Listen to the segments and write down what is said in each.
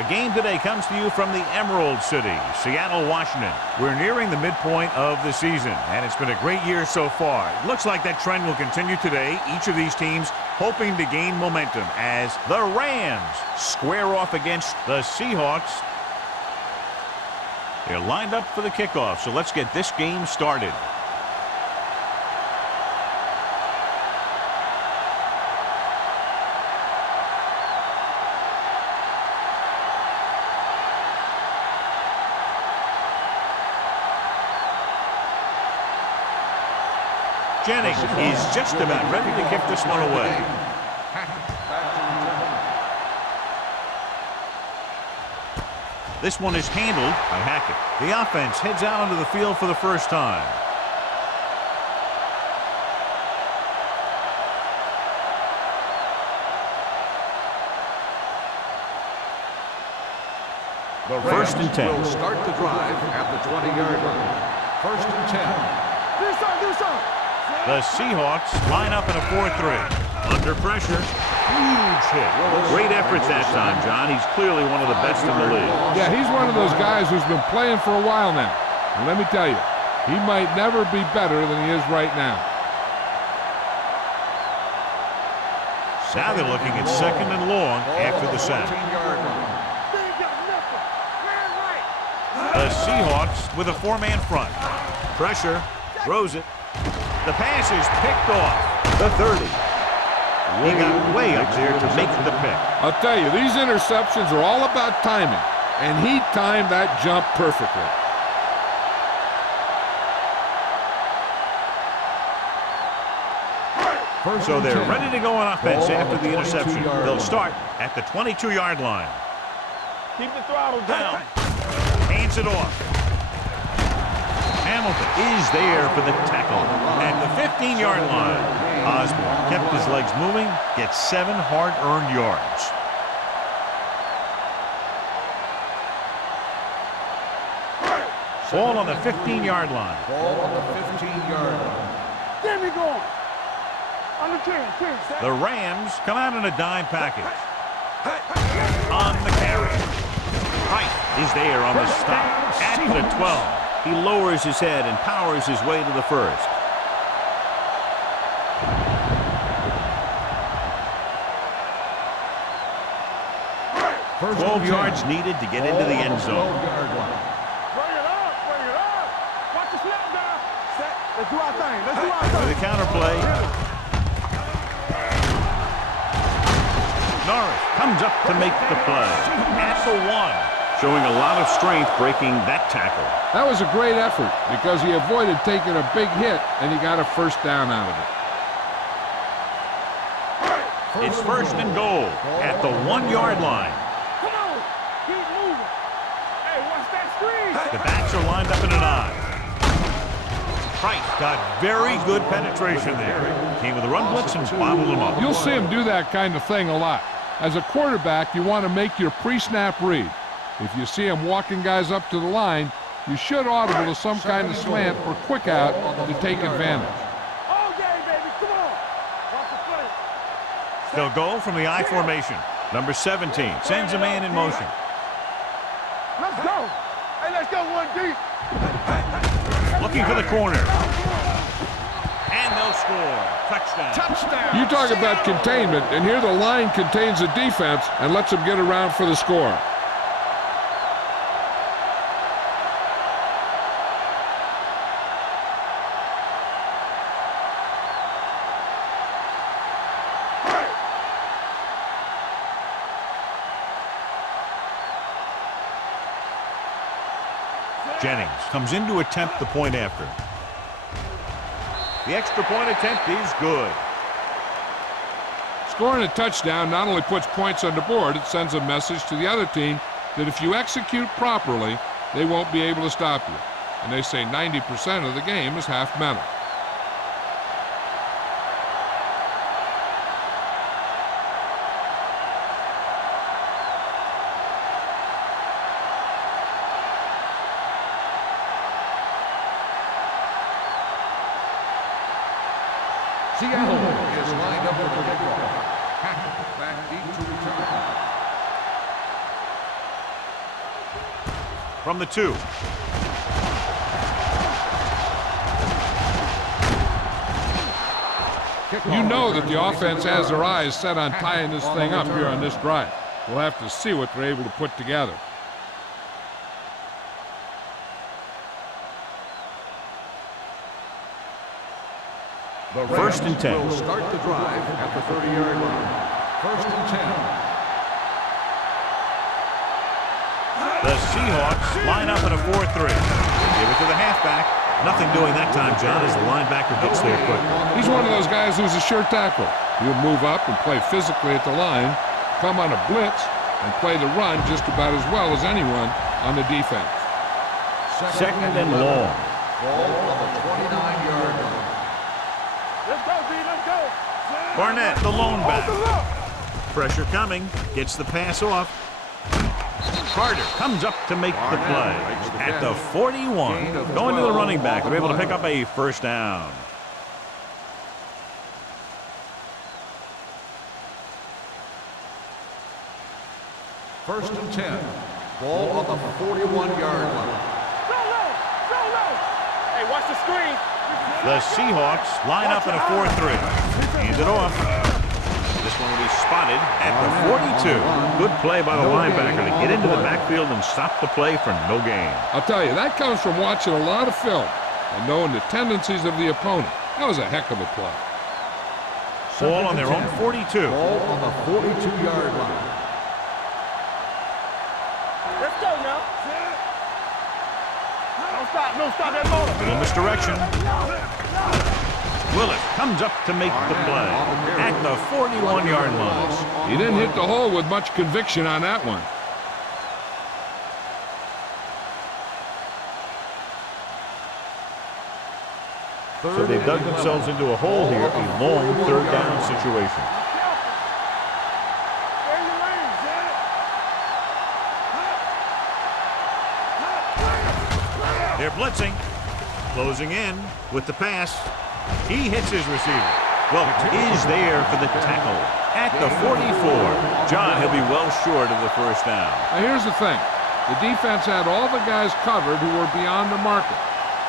Our game today comes to you from the Emerald City, Seattle, Washington. We're nearing the midpoint of the season, and it's been a great year so far. It looks like that trend will continue today. Each of these teams hoping to gain momentum as the Rams square off against the Seahawks. They're lined up for the kickoff, so let's get this game started. Jennings is just about ready to kick this one away. This one is handled by Hackett. The offense heads out onto the field for the first time. The First and 10. Will start the drive at the 20-yard line. First and 10. Do something. The Seahawks line up in a 4-3. Under pressure, huge hit. Great efforts that time, John. He's clearly one of the best in the league. Yeah, he's one of those guys who's been playing for a while now. And let me tell you, he might never be better than he is right now. Now they're looking at second and long after the sack. The Seahawks with a four-man front. Pressure, throws it. The pass is picked off. The 30. He got way up there to make the pick. I'll tell you, these interceptions are all about timing, and he timed that jump perfectly. So they're ready to go on offense after the interception. They'll start at the 22-yard line. Keep the throttle down. Hands it off. Hamilton is there for the tackle at the 15-yard line. Osborne kept his legs moving, gets 7 hard-earned yards. Ball on the 15-yard line. Ball on the 15-yard line. Get me going. On the 10. The Rams come out in a dime package. On the carry. Wright is there on the stop at the 12. He lowers his head and powers his way to the first. First 12 yards needed to get into the end zone. Bring it up. Watch the snap down. Set. Let's do our thing. With a counterplay. Norris comes up to make the play. At the 1. Showing a lot of strength breaking that tackle. That was a great effort because he avoided taking a big hit, and he got a first down out of it. It's first and goal at the 1-yard line. Come on. Keep moving. Hey, watch that screen. The backs are lined up in an eye. Price got very good penetration there. Came with a run blitz and bottled him up. You'll see him do that kind of thing a lot. As a quarterback, you want to make your pre-snap read. If you see him walking guys up to the line, you should audible to some kind of slant or quick out to take advantage. All game, baby. Come on. Watch the play. They'll go from the I formation. Number 17 sends a man in motion. Let's go. Hey, let's go one deep. Looking for the corner. And they'll score. Touchdown. You talk about containment, and here the line contains the defense and lets them get around for the score. Jennings comes in to attempt the point after. The extra point attempt is good. Scoring a touchdown not only puts points on the board, it sends a message to the other team that if you execute properly, they won't be able to stop you. And they say 90% of the game is half mental. Seattle is lined up for the kickoff. Hackett back deep to return. from the 2. You know that the offense has their eyes set on tying this thing up here on this drive. We'll have to see what they're able to put together. The First and 10. will start the drive at the 30-yard line. First and 10. The Seahawks line up in a 4-3. Give it to the halfback. Nothing doing that time, John, as the linebacker gets there quick. He's one of those guys who's a sure tackle. He'll move up and play physically at the line, come on a blitz, and play the run just about as well as anyone on the defense. Second and long. Ball on the 29-yard line. Let's go, B, let's go. Barnett, the lone back. Pressure coming. Gets the pass off. Carter comes up to make the play at the 41. Going to the running back. They're able to pick up a first down. First and 10. Ball on the 41-yard line. Hey, watch the screen. The Seahawks line up in a 4-3. Hand it off. This one will be spotted at the 42. Good play by the linebacker to get into the backfield and stop the play for no gain. I'll tell you, that comes from watching a lot of film and knowing the tendencies of the opponent. That was a heck of a play. Ball on their own 42. Ball on the 42-yard line. Let's go now. Don't stop that motor. Little misdirection. Willett comes up to make the play at the 41-yard line. He didn't hit the hole with much conviction on that one. So they've dug themselves into a hole here, a long third down situation. They're blitzing, closing in with the pass. He hits his receiver. Well, is there for the tackle at the 44. John, he'll be well short of the first down. Now here's the thing. The defense had all the guys covered who were beyond the marker.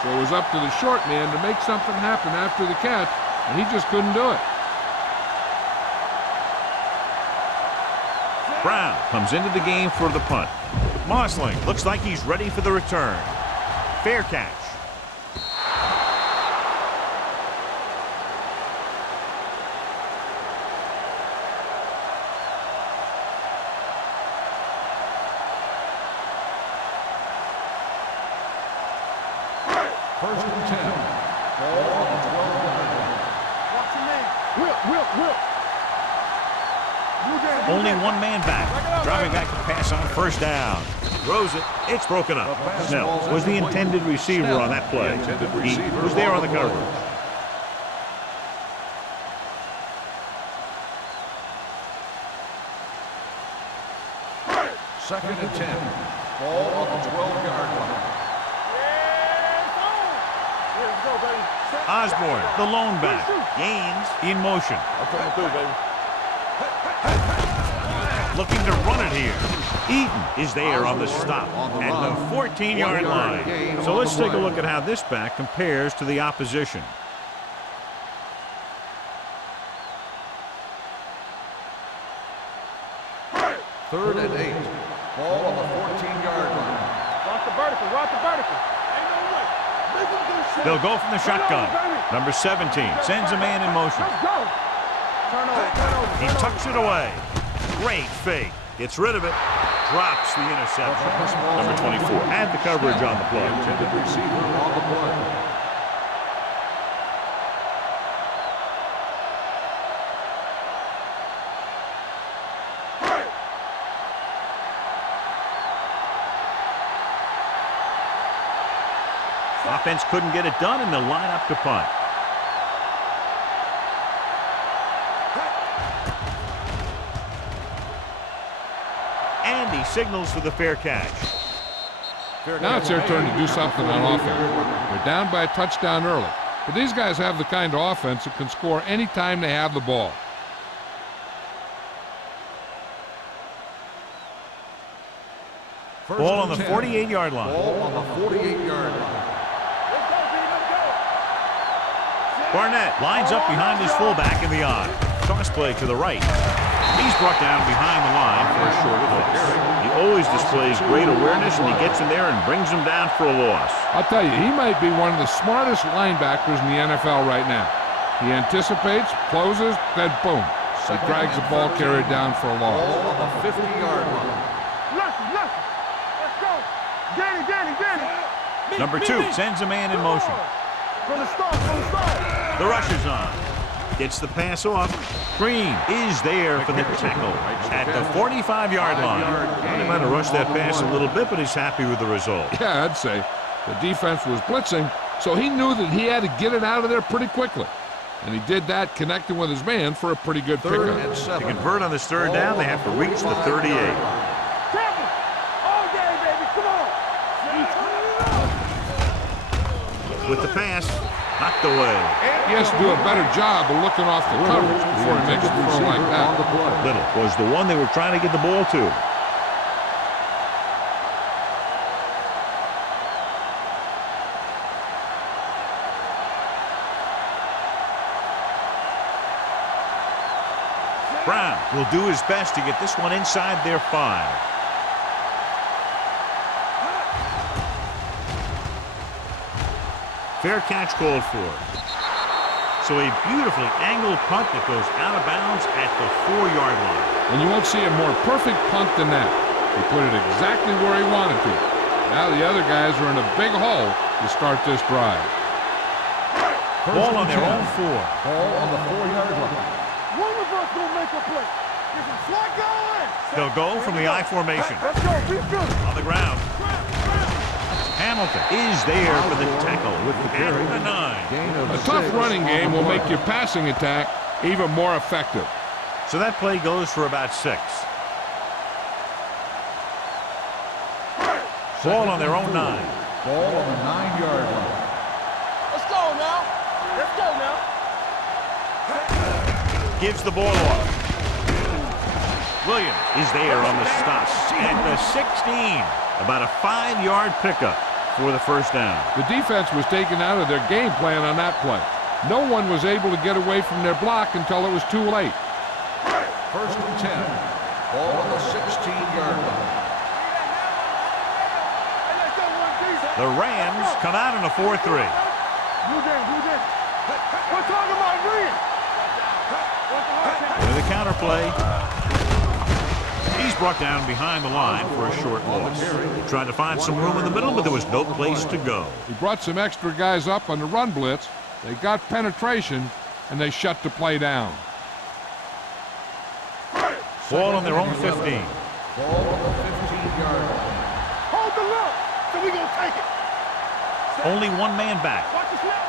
So it was up to the short man to make something happen after the catch, and he just couldn't do it. Brown comes into the game for the punt. Mosling looks like he's ready for the return. Fair catch. First and 10. Ball on the 12-yard line. Watch your man. Whip. Only one man back. Driving back to pass on first down. Throws it. It's broken up. Snell was the intended receiver on that play. He was there on the coverage. Second and 10. Ball on the 12-yard line. Let's go, baby. Osborne, the lone back. Gaines in motion. I'm coming through, baby. Looking to run it here. Eaton is there on the stop at the 14-yard line. So let's take a look at how this back compares to the opposition. Third and 8. Ball on the 14-yard line. Watch the vertical. Ain't no way. They'll go from the shotgun. Number 17 sends a man in motion. Let's go. Turn over. He tucks it away. Great fake. Gets rid of it. Drops the interception. Number 24 had the coverage on the play. Intended receiver on the play. Offense couldn't get it done, and they'll line up to punt. And he signals for the fair catch. Now it's their turn to do something on offense. They're down by a touchdown early. But these guys have the kind of offense that can score anytime they have the ball. Ball on the 48-yard line. Ball on the 48-yard line. Barnett lines up behind his fullback in the I. Toss play to the right. He's brought down behind the line for a short loss. He always displays great awareness, and he gets in there and brings him down for a loss. I'll tell you, he might be one of the smartest linebackers in the NFL right now. He anticipates, closes, then boom. He drags the ball carrier down for a loss. Ball on the 50-yard line. Listen. Let's go. Danny. Number 2 sends a man in motion. From the start. The rush is on. Gets the pass off. Green is there for the tackle at the 45-yard line. He might have rushed that pass a little bit, but he's happy with the result. Yeah, I'd say. The defense was blitzing, so he knew that he had to get it out of there pretty quickly. And he did that connecting with his man for a pretty good Third pickup. and 7. To convert on this third down, they have to reach the 38. All day, baby. Come on. With the pass, knocked away. He has to do a better job of looking off the coverage before he makes a throw like that. Little was the one they were trying to get the ball to. Brown will do his best to get this one inside their 5. Fair catch called for. So a beautifully angled punt that goes out of bounds at the 4-yard line. And you won't see a more perfect punt than that. He put it exactly where he wanted to. Now the other guys are in a big hole to start this drive. Ball on their own 4. Ball on the 4-yard line. One of us gonna make a play. This is Flacco in. They'll go from the I formation. Let's go. Be good. On the ground. Hamilton is there for the tackle with the carry. The 9. Gain of A 6 tough running game on the will make play. your passing attack even more effective. So that play goes for about 6. Ball on their own 9. Ball on the 9-yard line. Let's go now. Gives the ball off. Williams is there on the stop at the 16. About a 5-yard pickup for the first down. The defense was taken out of their game plan on that play. No one was able to get away from their block until it was too late. First and 10. Ball on the 16-yard line. The Rams come out in a 4-3. We're talking about green. With a counter play. He's brought down behind the line for a short loss. He tried to find some room in the middle, but there was no place to go. He brought some extra guys up on the run blitz. They got penetration, and they shut the play down. Ball on their own 15. Ball on the 15-yard line. Hold the look. So we gonna take it. Only one man back. Watch the snap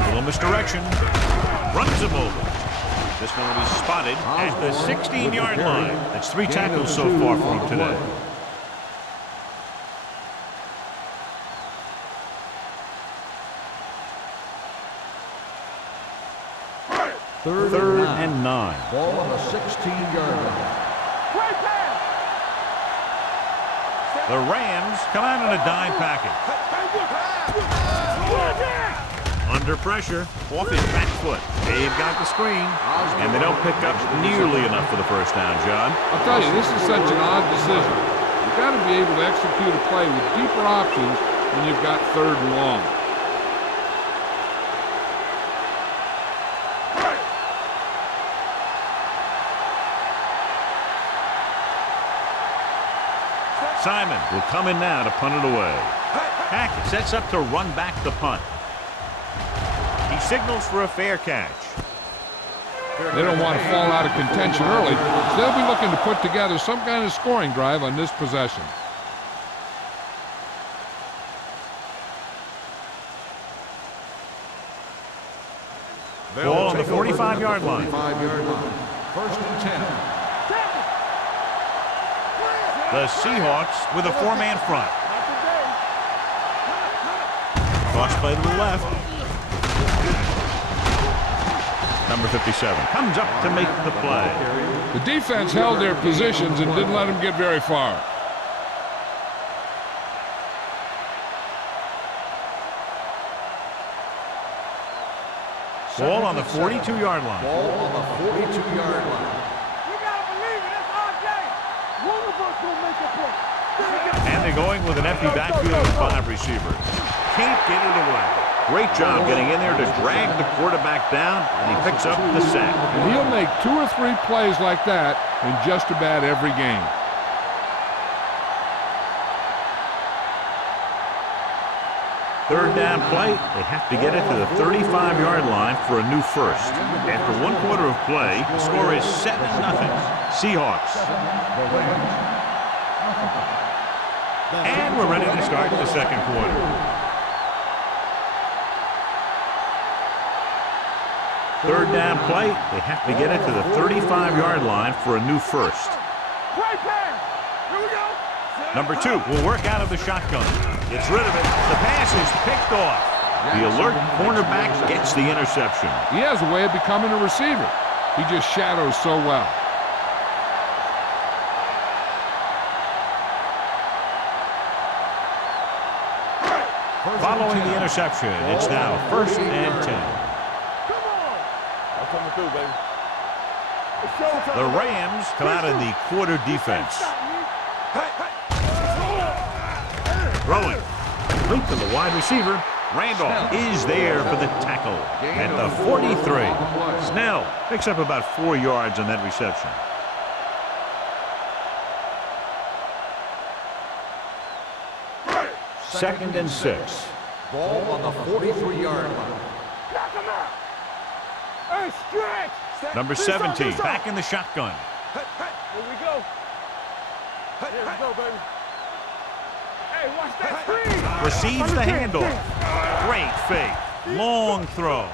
now. Little misdirection. Runs him over. This one will be spotted at the 16-yard line. That's 3 tackles so far for him today. Third and 9. Ball on the 16-yard line. Great pass. The Rams come out in a dime package. Under pressure, off his back foot. They've got the screen, and they don't pick up nearly enough for the first down, John. I'll tell you, this is such an odd decision. You've got to be able to execute a play with deeper options when you've got 3rd and long. Simon will come in now to punt it away. Hackett sets up to run back the punt. He signals for a fair catch. They don't want to fall out of contention early, so they'll be looking to put together some kind of scoring drive on this possession. Ball on the 45-yard line. 45-yard line. First and 10. The Seahawks with a 4-man front. Toss play to the left. Number 57 comes up to make the play. The defense held their positions and didn't let them get very far. Ball on the 42-yard line. Ball on the 42-yard line. We gotta believe it. It's our game. One of us gonna make a play. And they're going with an empty backfield of 5 receivers. Can't get it away. Great job getting in there to drag the quarterback down, and he picks up the sack. And he'll make 2 or 3 plays like that in just about every game. Third down play, they have to get it to the 35-yard line for a new first. After 1 quarter of play, the score is 7-0. Seahawks. And we're ready to start the second quarter. Third down play, they have to get it to the 35-yard line for a new first. Play pass. Here we go. Number 2 will work out of the shotgun. Gets rid of it. The pass is picked off. The alert cornerback gets the interception. He has a way of becoming a receiver. He just shadows so well. Following the interception, it's now 1st and 10. Come on. I'm coming through, baby. It's showtime. The Rams come out in the quarter defense. Throwing. Complete to the wide receiver. Randolph is there for the tackle at the 43. Snell picks up about 4 yards on that reception. Second and 6. Ball on the 43-yard line. Knock him out. Hey, stretch. Number 17 back in the shotgun. Here we go. Here we go, baby. Hey, watch that screen. Receives the handoff. Great fake. Long throw.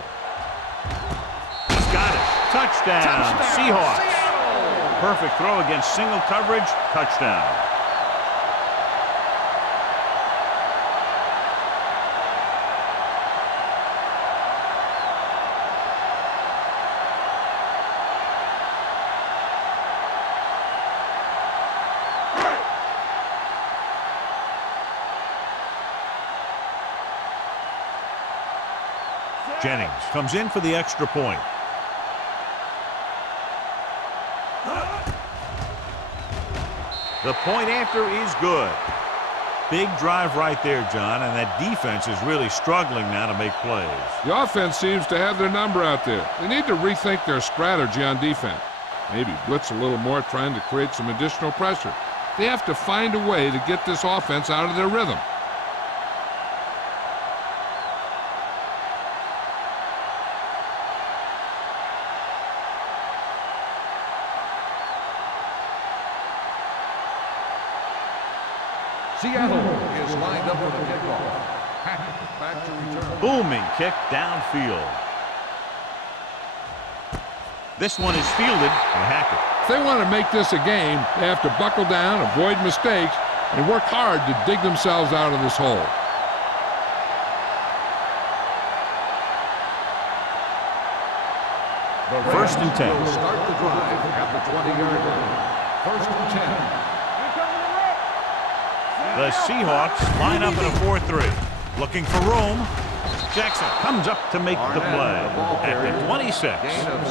He's got it. Touchdown. Seahawks. Perfect throw against single coverage. Touchdown. Jennings comes in for the extra point. The point after is good. Big drive right there, John, and that defense is really struggling now to make plays. The offense seems to have their number out there. They need to rethink their strategy on defense. Maybe blitz a little more, trying to create some additional pressure. They have to find a way to get this offense out of their rhythm. Seattle is lined up for the kickoff. Hackett back to return. Booming kick downfield. This one is fielded by Hackett. If they want to make this a game, they have to buckle down, avoid mistakes, and work hard to dig themselves out of this hole. First and 10. Will start the drive at the 20-yard line. First and 10. The Seahawks line up in a 4-3. Looking for room. Jackson comes up to make the play at the 26.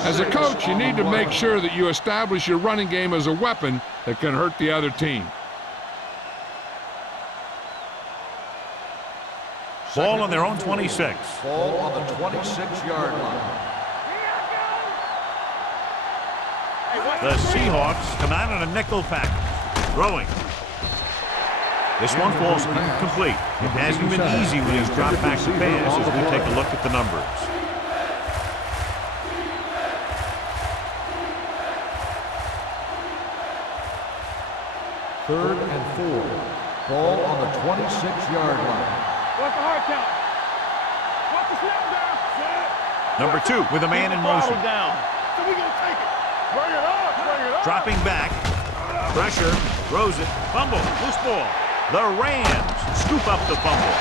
As a coach, you need to make sure that you establish your running game as a weapon that can hurt the other team. Ball on their own 26. Ball on the 26-yard line. The Seahawks come out in a nickel package. Throwing. This one falls incomplete. It hasn't been easy when he's dropped back to pass as we take a look at the numbers. Third and 4. Ball on the 26-yard line. What's the hard count? Watch the snap down. Number 2 with a man in motion. Down. So we gonna take it. Bring it up. Bring it up. Dropping back. Pressure. Throws it. Fumble. Loose ball. The Rams scoop up the fumble.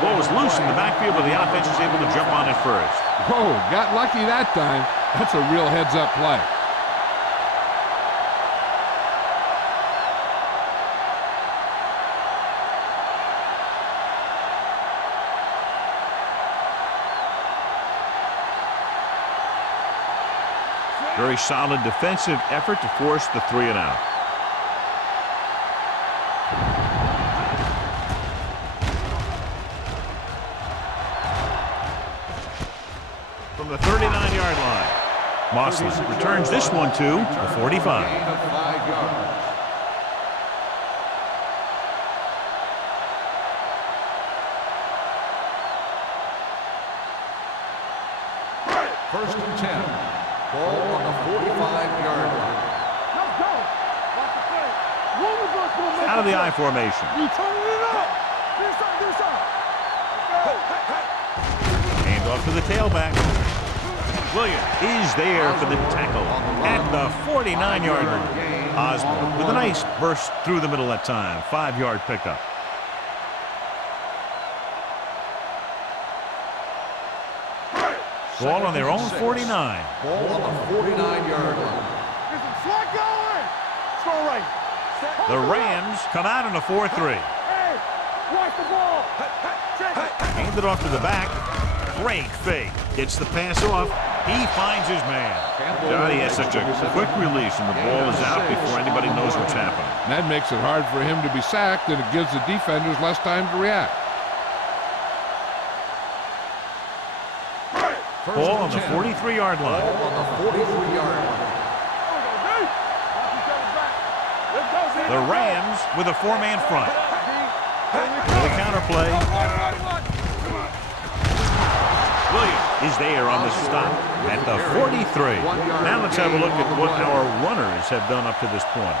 Ball was loose in the backfield, but the offense is able to jump on it first. Whoa, got lucky that time. That's a real heads-up play. Very solid defensive effort to force the 3-and-out. From the 39-yard line, Mosley returns this one to the 45. Gain of 5 yards. First and 10. Ball on the 45-yard line. Let's go. Watch the play. One of us will make Out of the a I play. formation. You turning it up. Do something. Hand off to the tailback. Williams is there for the tackle at the 49-yard line. Osborne with a nice burst through the middle that time. 5-yard pickup. Ball on their own 49. Ball on the 49-yard line. Listen, slot going. Strong right. The Rams come out in a 4-3. Hey, watch the ball. Check it. Hand it off to the back. Great fake. Gets the pass off. He finds his man. Johnny has such a quick release, and the ball is out before anybody knows what's happening. And that makes it hard for him to be sacked, and it gives the defenders less time to react. Ball on the 43-yard line. Ball on the 43-yard line. The Rams with a 4-man front. The counter play. Williams is there on the stop at the 43. Now let's have a look at what our runners have done up to this point.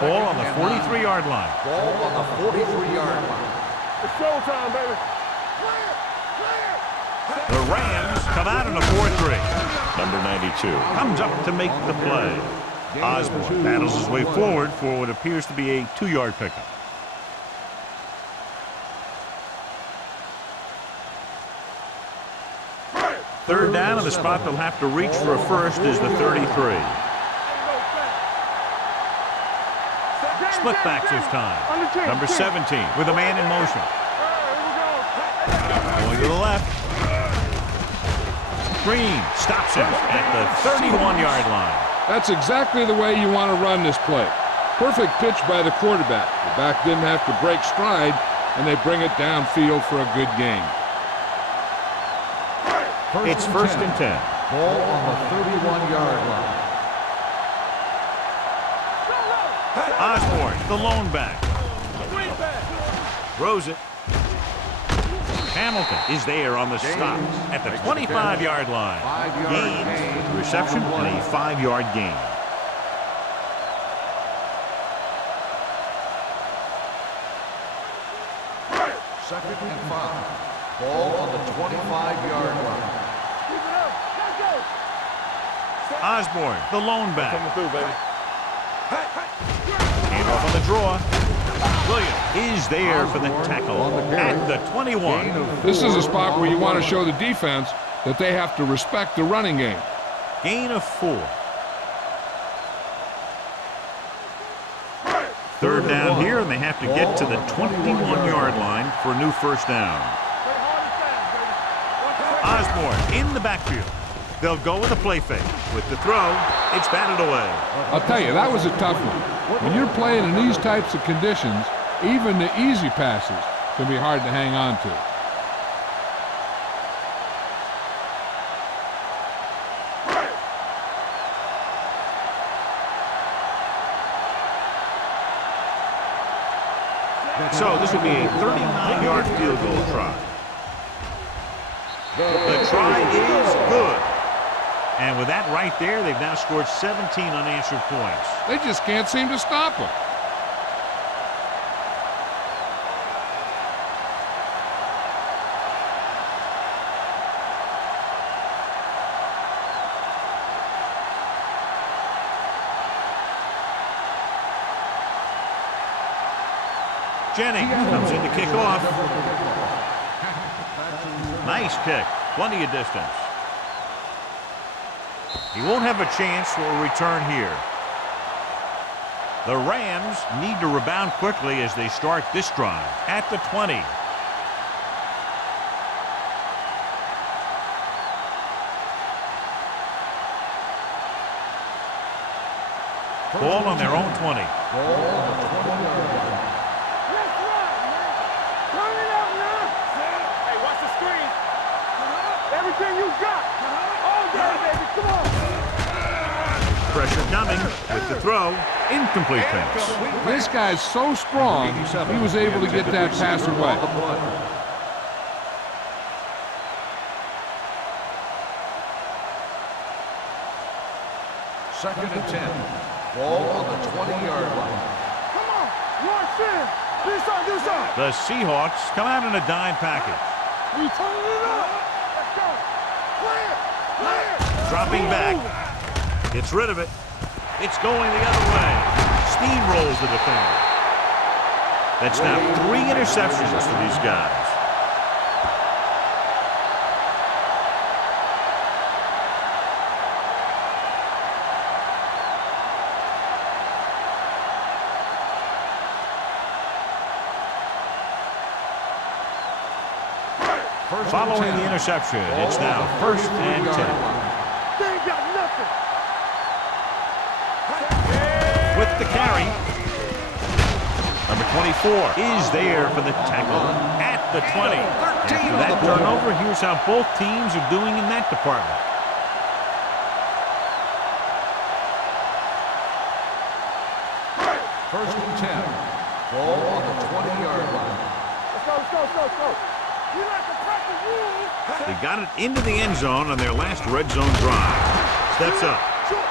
Ball on the 43-yard line. Ball on the 43-yard line. It's showtime, baby. The Rams come out in a 4-3. Number 92 comes up to make the play. Osborne battles his way forward for what appears to be a 2-yard pickup. Third down, and the spot they'll have to reach for a first is the 33. Split backs this time. Number 17 with a man in motion. Going to the left. Green stops him at the 31-yard line. That's exactly the way you want to run this play. Perfect pitch by the quarterback. The back didn't have to break stride, and they bring it downfield for a good gain. It's first and 10. Ball on the 31-yard line. Osborne, the lone back. Throws it. Hamilton is there on the stop at the 25-yard line. Gains with the reception and a 5-yard gain. Second and 5. Ball on the 25-yard line. Osborne, the lone back. Coming through, baby. Hand off on the draw. Williams is there for the tackle at the 21. This is a spot where you want to show the defense that they have to respect the running game. Gain of 4. Third down here, and they have to get to the 21-yard line for a new first down. Osborne in the backfield. They'll go with a play fake. With the throw, it's batted away. I'll tell you, that was a tough one. When you're playing in these types of conditions, even the easy passes can be hard to hang on to. So this will be a 39-yard field goal try. The try is good. And with that right there, they've now scored 17 unanswered points. They just can't seem to stop them. Jennings comes in to kick off. Nice kick. Plenty of distance. He won't have a chance for a return here. The Rams need to rebound quickly as they start this drive at the 20. Ball on their own 20. Ball on the 20-yard line. Let's run, man. Turn it up now. Hey, watch the screen. Everything you got. All day, baby. Come on. Pressure coming with the throw. Incomplete pass. This guy's so strong, he was able to get that pass away. Second and 10. Ball on the 20-yard line. Come on. Launch in. Do something. The Seahawks come out in a dime package. We turning it up. Let's go. Clear. Dropping back. Gets rid of it. It's going the other way. Steamrolls the defender. That's now 3 interceptions for these guys. Following the interception, it's now 1st and 10. They ain't got nothing. With the carry, number 24 is there for the tackle at the 20. After that turnover, here's how both teams are doing in that department. First and 10. Ball on the 20-yard line. Let's go. You like to crack the rules. They got it into the end zone on their last red zone drive. Steps up. Shoot.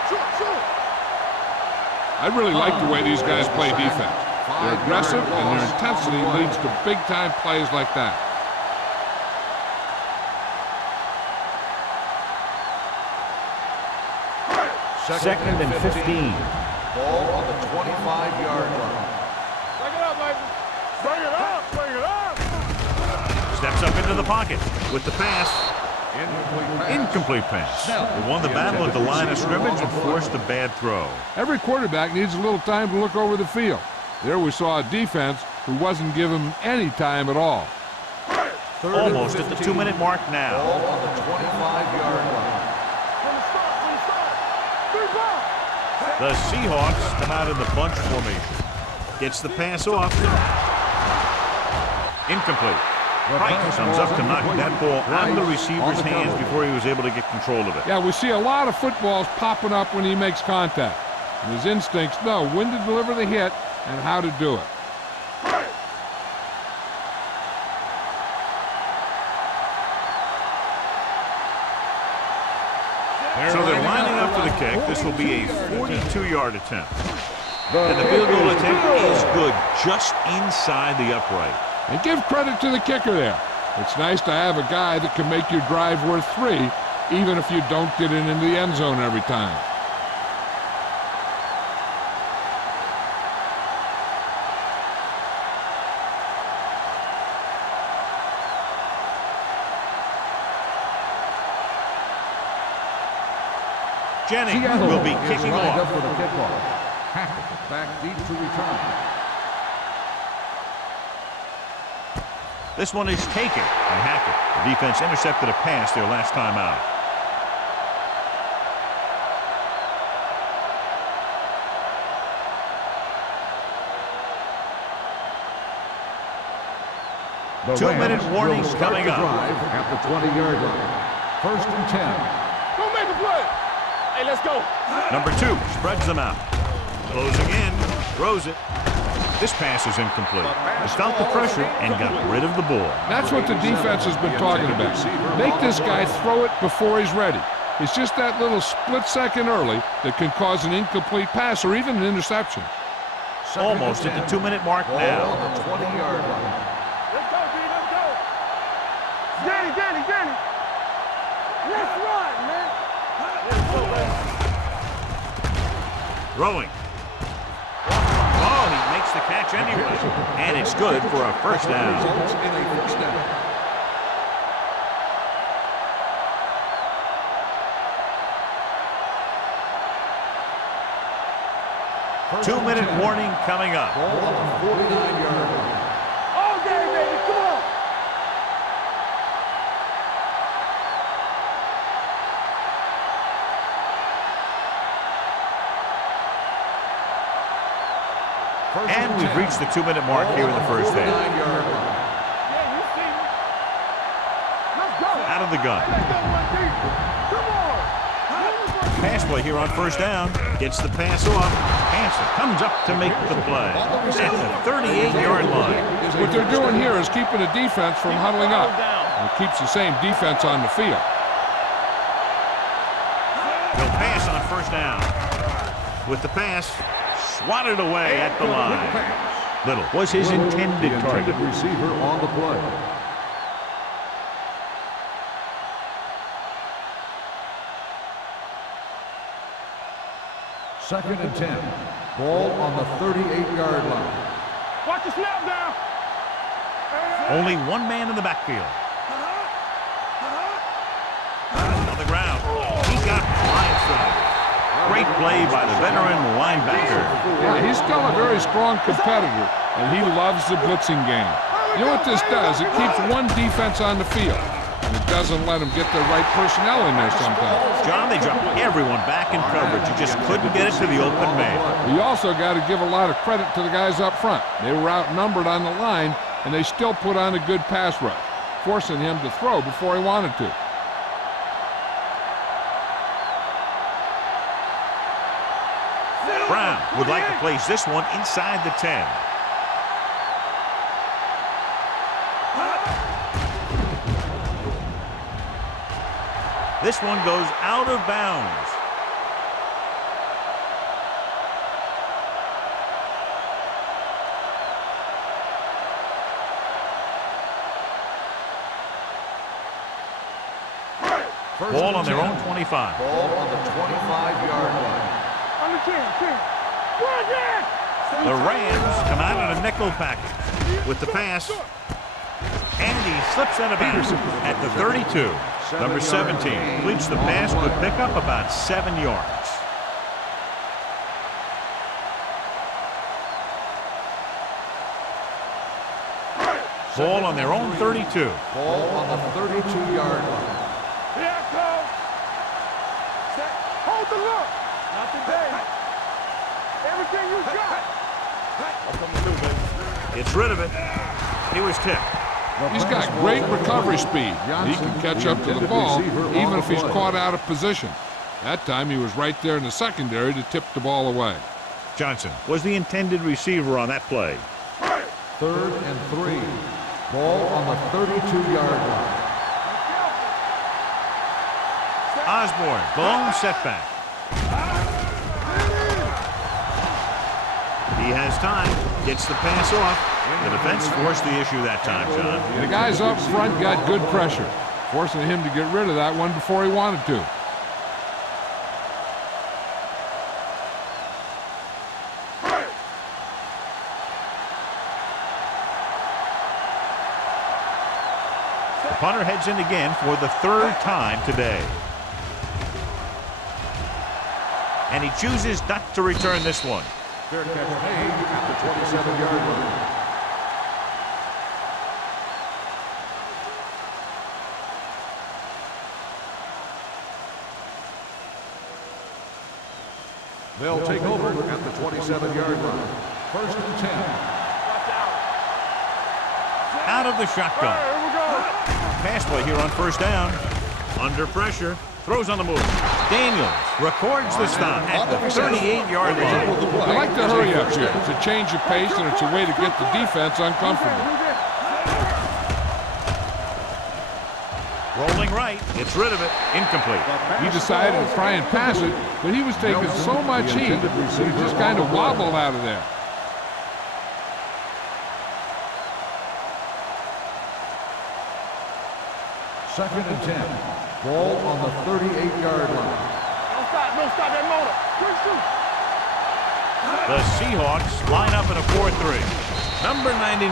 I really like the way these guys play defense. They're aggressive, and their intensity leads to big-time plays like that. Second and 15. Ball on the 25-yard line. Bring it up, baby. Bring it up. Steps up into the pocket with the pass. Incomplete pass. They won the battle at the line of scrimmage and forced a bad throw. Every quarterback needs a little time to look over the field. There we saw a defense who wasn't given any time at all. Almost at the 2-minute mark now. Ball on the 25-yard line. The Seahawks come out in the bunch formation. Gets the pass off. Incomplete. Price comes up to knock that ball out of the receiver's hands before he was able to get control of it. Yeah, we see a lot of footballs popping up when he makes contact. And his instincts know when to deliver the hit and how to do it. So they're lining up for the kick. This will be a 42-yard attempt. And the field goal attempt is good, just inside the upright. And give credit to the kicker there. It's nice to have a guy that can make your drive worth 3, even if you don't get it into the end zone every time. Jennings will be kicking off. For the kickoff. Hackett back deep to return. This one is taken by Hackett. The defense intercepted a pass their last time out. The 2-minute Rams warning will start coming the up. drive at the 20-yard line. First and 10. Go make a play. Hey, let's go. Number 2 spreads them out. Closing in, throws it. This pass is incomplete. He felt the pressure and got rid of the ball. That's what the defense has been talking about. Make this guy throw it before he's ready. It's just that little split second early that can cause an incomplete pass or even an interception. Almost at the 2-minute mark Ball now. on the 20-yard line. Let's go, B. Let's go. Danny. Let's run, man. Let's go, baby. Throwing. Oh, he makes the catch anyway. And it's good for a first down. Results in a first down. First 2-minute and 10. warning coming up. Ball on the 49-yard line. All day, baby. Come on. And we've reached the 2-minute mark here in the first half. Yeah, you see me. Let's go. Out of the gun. Let's go, Wendy. Come on. Pass play here on first down. Gets the pass off. Hansen comes up to make the play. At the 38-yard line. What they're doing here is keeping the defense from huddling up. And it keeps the same defense on the field. He'll pass on first down. With the pass, swatted away at the line. Little was his intended target. Receiver on the play. Second and 10. Ball on the 38-yard line. Watch the snap down. Only one man in the backfield. On the ground. He got blindsided. Great play by the veteran linebacker. Yeah, he's still a very strong competitor, and he loves the blitzing game. You know what this does? It keeps one defense on the field, and it doesn't let them get the right personnel in there sometimes. John, they dropped everyone back in coverage. You just couldn't get it to the open man. You also got to give a lot of credit to the guys up front. They were outnumbered on the line, and they still put on a good pass rush, forcing him to throw before he wanted to. Brown would like to place this one inside the 10. This one goes out of bounds. Ball on their own 25. Ball on the 25-yard line. On the 10. Run it! The Rams come out in a nickel package with the pass. And he slips out of bounds at the 32. Number 17 completes the pass, but pick up about 7 yards. Ball on their own 32. Ball on the 32-yard line. Here I go. Hold the look. Not today. Everything you got. It's rid of it. He was tipped. He's got great recovery speed. He can catch up to the ball even if he's caught out of position. That time he was right there in the secondary to tip the ball away. Johnson was the intended receiver on that play. 3rd and 3. Ball on the 32-yard line. Osborne, the lone setback. He has time, gets the pass off. The defense forced the issue that time, John. The guys up front got good pressure, forcing him to get rid of that one before he wanted to. The punter heads in again for the 3rd time today. And he chooses not to return this one. Fair catch made at the 27-yard line. They'll take over at the 27-yard line. 1st and 10. Out of the shotgun. Here we go. Pass play here on first down. Under pressure. Throws on the move. Daniels records the stop at the 38-yard line. I like to hurry up here. It's a change of pace, and it's a way to get the defense uncomfortable. Rolling right. It's rid of it. Incomplete. He decided to try and pass it, but he was taking so much heat that he just kind of wobbled out of there. Second and 10. Ball on the 38-yard line. Don't stop that motor. Quick shoot. The Seahawks line up in a 4-3. Number 99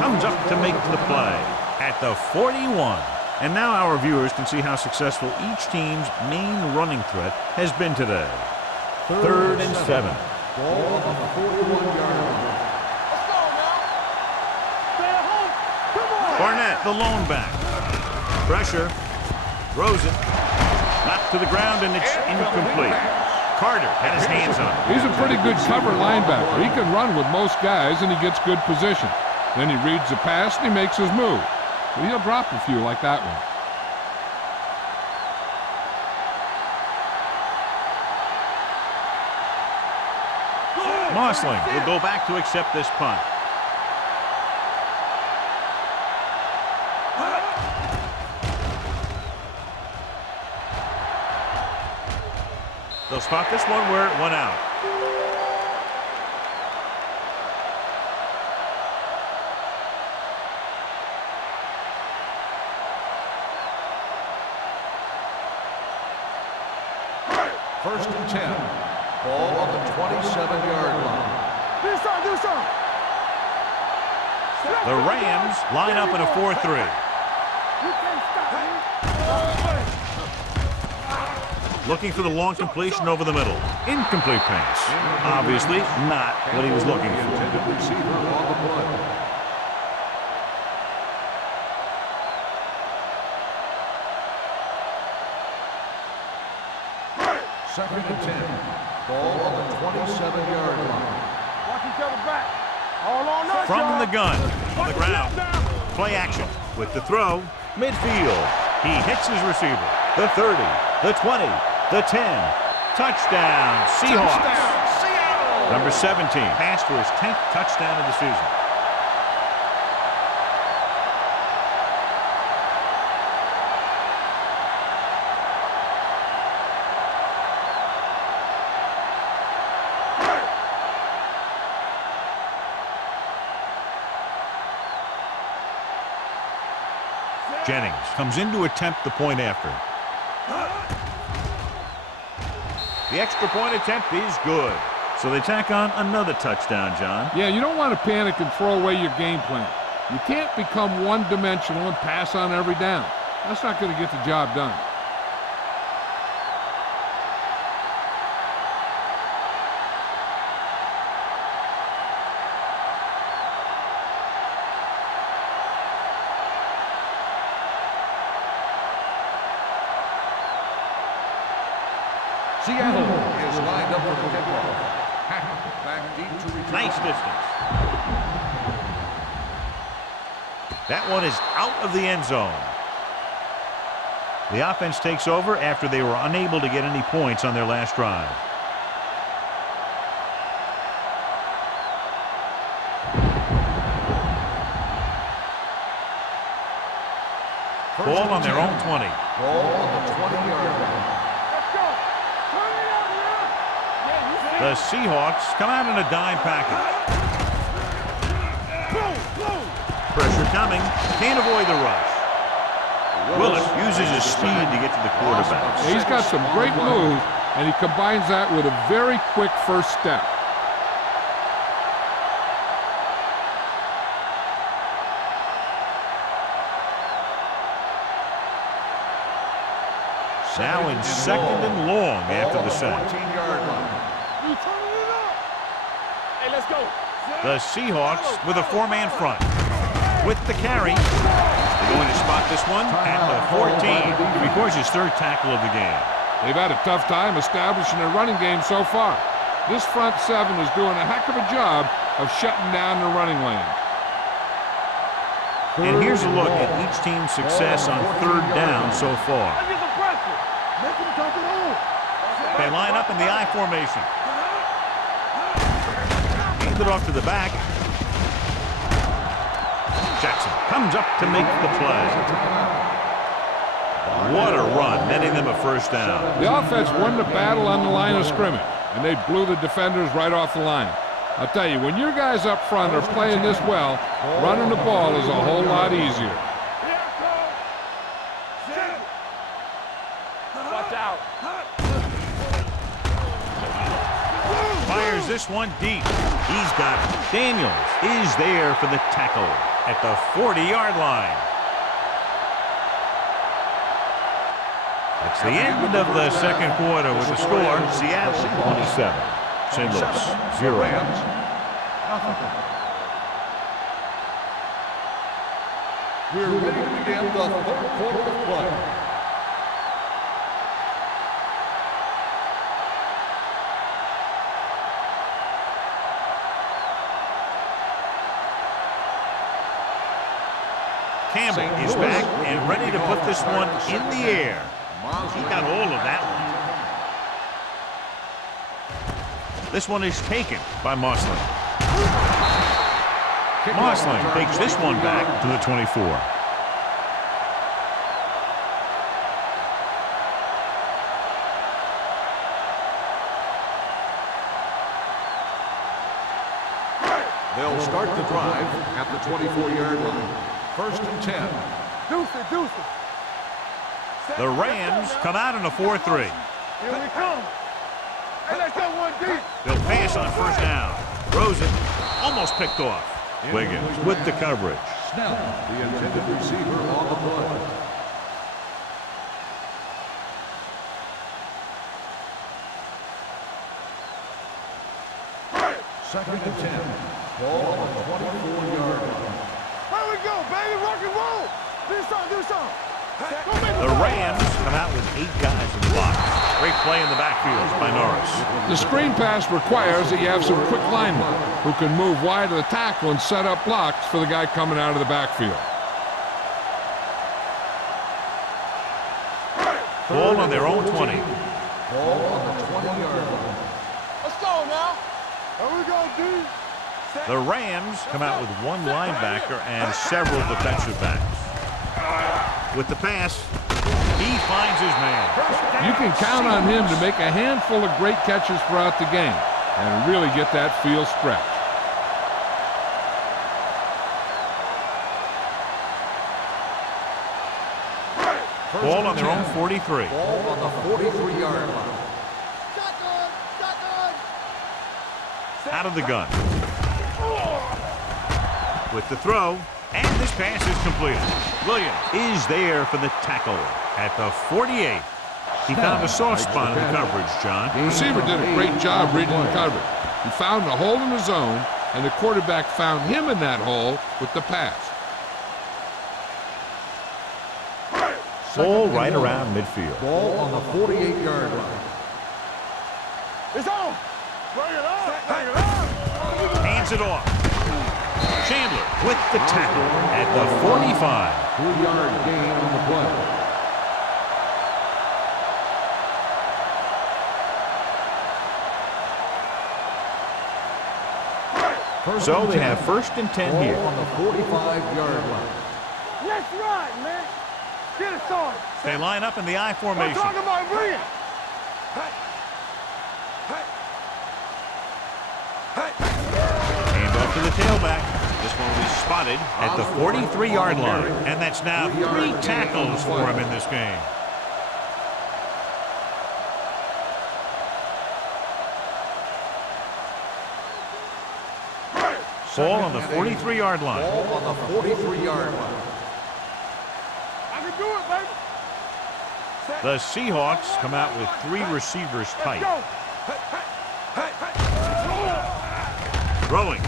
comes up to make the play at the 41. And now our viewers can see how successful each team's main running threat has been today. 3rd and 7. Ball on the 41-yard line. Let's go now. Stay at home. Come on. Barnett, the lone back. Pressure. Throws it. Knocked to the ground, and it's incomplete. Carter had his hands on him. He's a pretty good cover linebacker. He can run with most guys, and he gets good position. Then he reads the pass, and he makes his move. But he'll drop a few like that one. Mossling will go back to accept this punt. They'll spot this one where it went out. First and 10. Ball on the 27-yard line. Do something. The Rams line up in a 4-3. You can't stop me. Looking for the long completion over the middle. Incomplete pass. Obviously not what he was looking for. Intended receiver on the play. Second and 10. Ball on the 27-yard line. Watch each other back. All on us, From y'all. the gun, on the ground. Play action with the throw. Midfield. He hits his receiver. The 30, the 20, the 10. Touchdown, Seahawks. Seattle! Number 17 passed for his 10th touchdown of the season. Jennings comes in to attempt the point after. The extra point attempt is good. So they tack on another touchdown, John. Yeah, you don't want to panic and throw away your game plan. You can't become one-dimensional and pass on every down. That's not going to get the job done. Seattle is lined up for the kickoff. Hackett back deep to return. Nice distance. That one is out of the end zone. The offense takes over after they were unable to get any points on their last drive. Ball on their own 20. Ball on the 20-yard line. Let's go. Turn it out now. Yeah, you see. The Seahawks come out in a dime package. Boom, boom. Pressure coming. Can't avoid the rush. Willis uses his speed to get to the quarterback. Yeah, he's got some great moves, and he combines that with a very quick first step. Now in second and long after the sack. 14-yard line. You turning it up. Hey, let's go. The Seahawks with a four-man front. With the carry. They're going to spot this one at the 14. He records his third tackle of the game. They've had a tough time establishing a running game so far. This front seven is doing a heck of a job of shutting down the running lane. And here's a look at each team's success on third down so far. Let's get some pressure. Make him dump it on. They line up in the I formation. Hand it off to the back. Jackson comes up to make the play. What a run, netting them a first down. The offense won the battle on the line of scrimmage, and they blew the defenders right off the line. I'll tell you, when your guys up front are playing this well, running the ball is a whole lot easier. Watch out. Fires this one deep. He's got it. Daniels is there for the tackle at the 40-yard line. That's the end of the second quarter with the score. Seattle 27. St. Louis 0. Rams, nothing. We're ready to begin the third quarter of play. Campbell is back and ready to put this one in the air. He got all of that one. This one is taken by Mossling. Mossling takes this one back to the 24. They'll start the drive at the 24-yard line. First and 10. Deuce. The Rams come out in a 4-3. Here we come. Hey, let's go one deep. They'll pass on first down. Throws it. Almost picked off. Wiggins with the coverage. Snell, the intended receiver on the play. Second and 10. Ball on the 24-yard line. Here we go, baby. Rock and roll. Do something. The Rams come out with 8 guys in the box. Great play in the backfield by Norris. The screen pass requires that you have some quick linemen who can move wide of the tackle and set up blocks for the guy coming out of the backfield. Ball on their own 20. Ball on the 20-yard line. Let's go now. Here we go, D. The Rams come out with 1 linebacker and several defensive backs. With the pass, he finds his man. You can count on him to make a handful of great catches throughout the game and really get that field stretched. Ball on their own 43. Ball on the 43-yard line. Out of the gun. With the throw, and this pass is completed. Williams is there for the tackle at the 48. He found a soft spot in the coverage, John. The receiver did a great job reading the coverage. He found a hole in the zone, and the quarterback found him in that hole with the pass. Ball right around midfield. Ball on the 48-yard line. It's on. Bring it on. Hands it off. Chandler with the tackle at the 45. 3-yard gain on the play. So they have first and 10 Ball here. on the 45-yard line. Let's ride, man. Get it started. They line up in the I I'm formation. talking about bring it. Hand off to the tailback. This one will be spotted at the 43-yard line. And that's now 3 tackles for him in this game. Ball on the 43-yard line. Ball on the 43-yard line. I can do it, baby. The Seahawks come out with 3 receivers tight. Go. Throwing.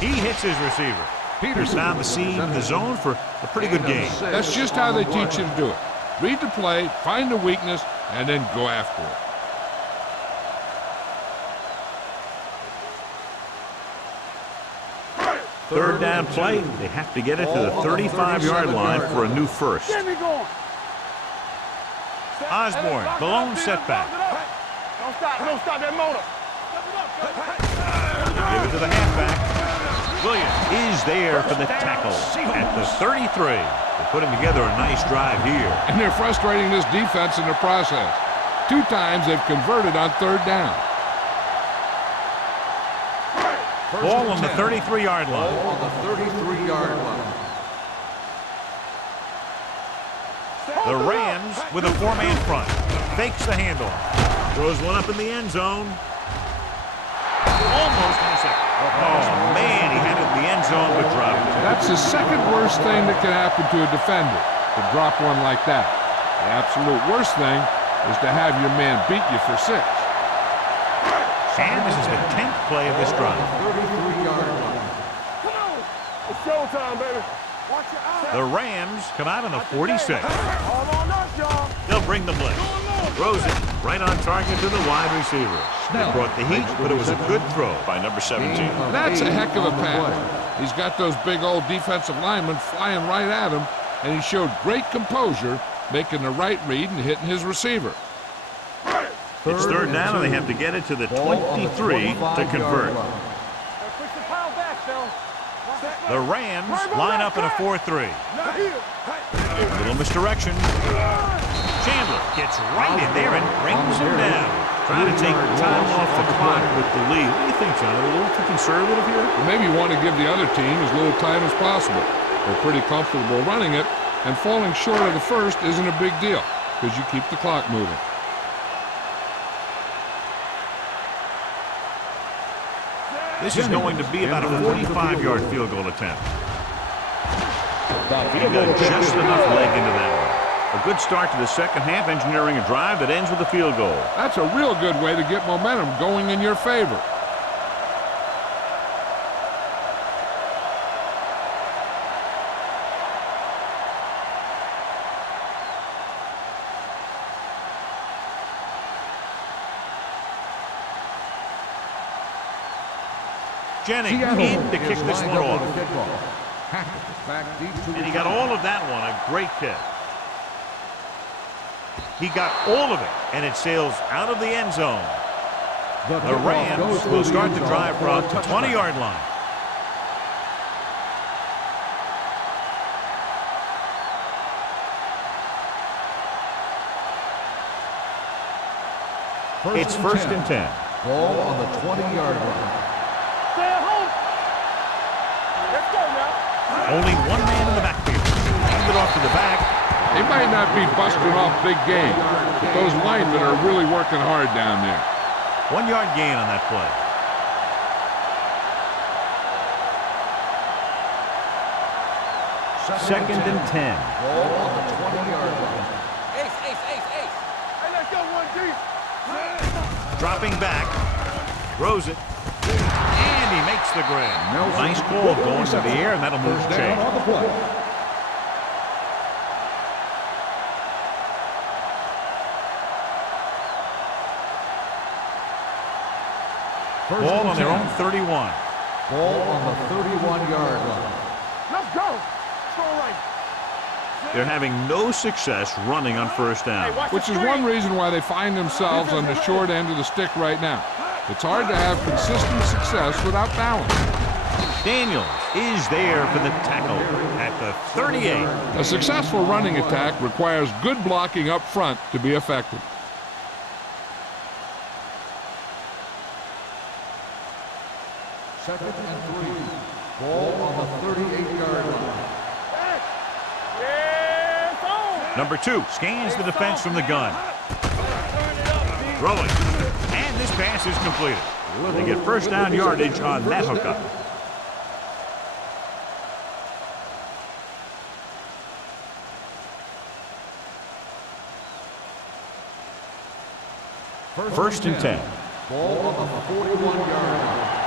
He hits his receiver. Peterson found the seam in the zone for a pretty good game. That's just how they teach you to do it. Read the play, find the weakness, and then go after it. Third down play. They have to get it to the 35-yard line for a new first. Get me going. Osborne, the lone setback. Don't stop that motor. Give it to the halfback. Williams is there for the tackle at the 33. They're putting together a nice drive here. And they're frustrating this defense in the process. 2 times they've converted on third down. Ball on the 33-yard line. Ball on the 33-yard line. The Rams with a 4-man front. Fakes the handoff. Throws one up in the end zone. Almost intercepted. Oh, man, he had it in the end zone but dropped it. That's the second worst thing that can happen to a defender, to drop one like that. The absolute worst thing is to have your man beat you for 6. And this is the 10th play of this drive. 33-yard line. Come on. It's showtime, baby. Watch your eyes. The Rams come out on the 46. All on us, y'all. They'll bring the blitz. Throws it right on target to the wide receiver. They brought the heat, but it was a good throw by number 17. That's a heck of a pass. He's got those big old defensive linemen flying right at him, and he showed great composure, making the right read and hitting his receiver. It's third down, and they have to get it to the 23 to convert. Push the pile back, Phil. The Rams line up in a 4-3. Little misdirection. Chandler gets right in there and brings him down. Trying to take time off the clock with the lead. What do you think, John? Are they a little too conservative here? Maybe you want to give the other team as little time as possible. They're pretty comfortable running it, and falling short of the first isn't a big deal because you keep the clock moving. This is going to be about a 45-yard field goal attempt. He got just enough leg into that one. A good start to the second half, engineering a drive that ends with a field goal. That's a real good way to get momentum going in your favor. Jennings in to kick this one off. And he got all of that one, a great kick. He got all of it, and it sails out of the end zone. The Rams will start the drive from the 20-yard line. It's first and 10. Ball on the 20-yard line. Stay at home. Let's go now. Only one man in the backfield. Hand it off to the back. They might not be busting off big game, but those linemen are really working hard down there. 1 yard gain on that play. Second and 10. Ball on the 20-yard line. Ace. Hey, let's go, 1G. Dropping back. Throws it. And he makes the grab. Nice ball going to the air, and that'll move the chain. Ball on their own 31. Ball on the 31-yard line. Let's go. It's all right. They're having no success running on first down. Which is one reason why they find themselves on the short end of the stick right now. It's hard to have consistent success without balance. Daniels is there for the tackle at the 38. A successful running attack requires good blocking up front to be effective. Second and 3. Ball on the 38-yard line. Number 2 scans the defense from the gun. Throwing. And this pass is completed. They get first down yardage on that hookup. First and 10. Ball on the 41-yard line.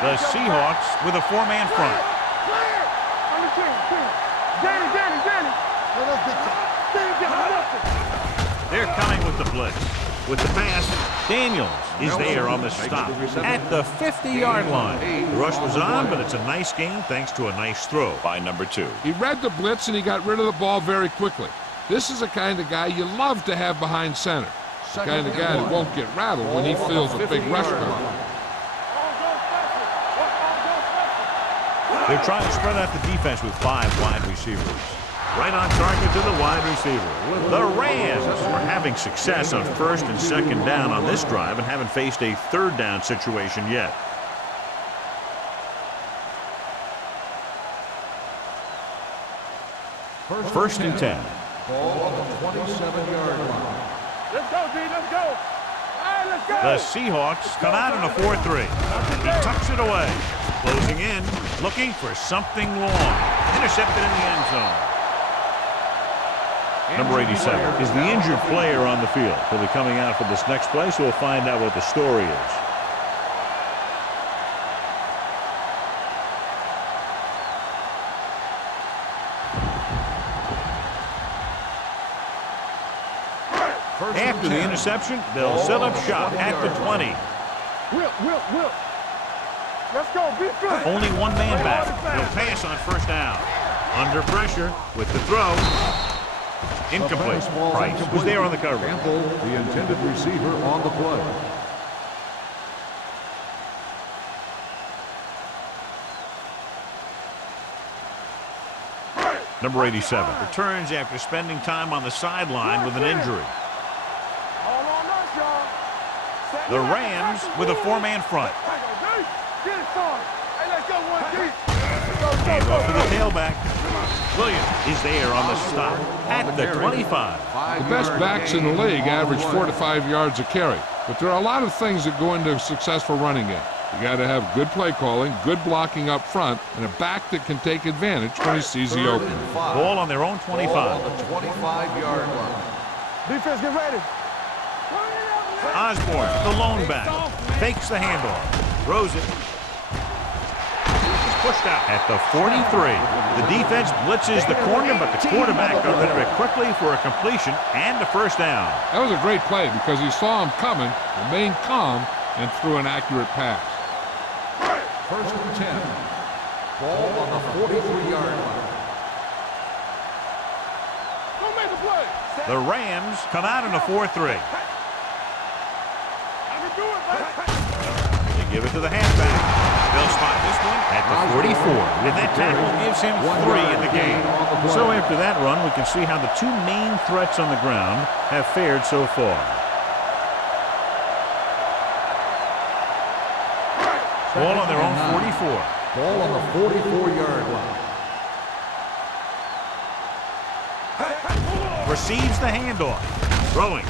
The Seahawks with a 4-man front. They're coming with the blitz. With the pass, Daniels is there on the stop at the 50-yard line. The rush was on, but it's a nice gain thanks to a nice throw by number 2. He read the blitz and he got rid of the ball very quickly. This is the kind of guy you love to have behind center. The kind of guy that won't get rattled when he feels a big rush coming. They're trying to spread out the defense with 5 wide receivers. Right on target to the wide receiver. The Rams are having success on first and second down on this drive and haven't faced a third down situation yet. First and 10. Ball on the 27-yard line. Let's go, D. Let's go. All right, let's go. The Seahawks come out in a 4-3. He tucks it away. Closing in, looking for something long. Intercepted in the end zone. Number 87 is the injured player on the field. He'll be coming out for this next play, so we'll find out what the story is. After the interception, they'll set up shop at the 20. Whip. Let's go. Be good. Only one man back. He'll pass on first down. Under pressure with the throw. Incomplete. Price was there on the coverage. Campbell, the intended receiver, on the play. Number 87 returns after spending time on the sideline with an injury. All on us, y'all. The Rams with a four-man front. Get it started. Hey, let's go one deep. Hands off to the tailback. Williams is there on the stop at the 25. The best backs in the league average 4 to 5 yards a carry. But there are a lot of things that go into a successful running game. You got to have good play calling, good blocking up front, and a back that can take advantage when he sees the opening. Ball on their own 25. Ball on the 25-yard line. Defense, get ready. Osborne, the lone back, fakes the handoff, throws it. He's pushed out at the 43. The defense blitzes the corner, but the quarterback got rid of it quickly for a completion and a first down. That was a great play because he saw him coming, remained calm, and threw an accurate pass. First and 10. Ball on the 43-yard line. Don't make a play. The Rams come out in a 4-3. I can do it, man. They give it to the halfback. They'll spot this one at the 44. And that tackle gives him 3 in the game. So after that run, we can see how the two main threats on the ground have fared so far. Ball on their own 44. Ball on the 44-yard line. Receives the handoff. Throwing.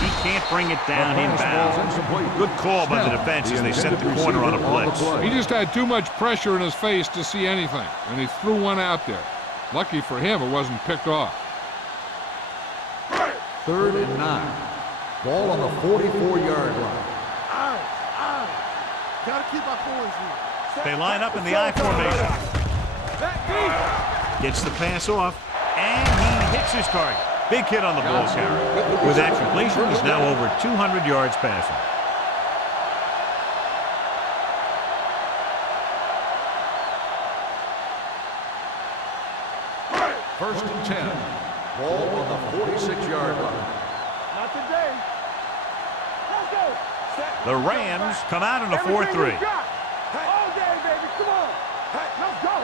He can't bring it down inbounds. Good call by the defense as they sent the corner on a blitz. He just had too much pressure in his face to see anything, and he threw one out there. Lucky for him, it wasn't picked off. 3rd and 9. Ball on the 44-yard line. Gotta keep our points here. They line up in the I formation. Gets the pass off, and he hits his target. Big hit on the ball carrier. With that completion, he's now over 200 yards passing. First and 10. Ball on the 46-yard line. Not today. Let's go. The Rams come out in a 4-3. All day, baby. Come on. Let's go.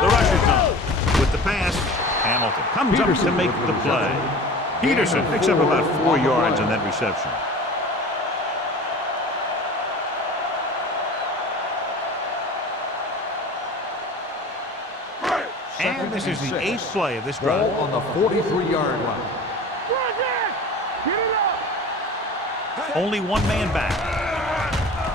The rush is done. With the pass, Hamilton comes up to make the play. Peterson picks up about 4 yards on that reception. And this is the 8th play of this drive. Ball on the 43-yard line. Only one man back.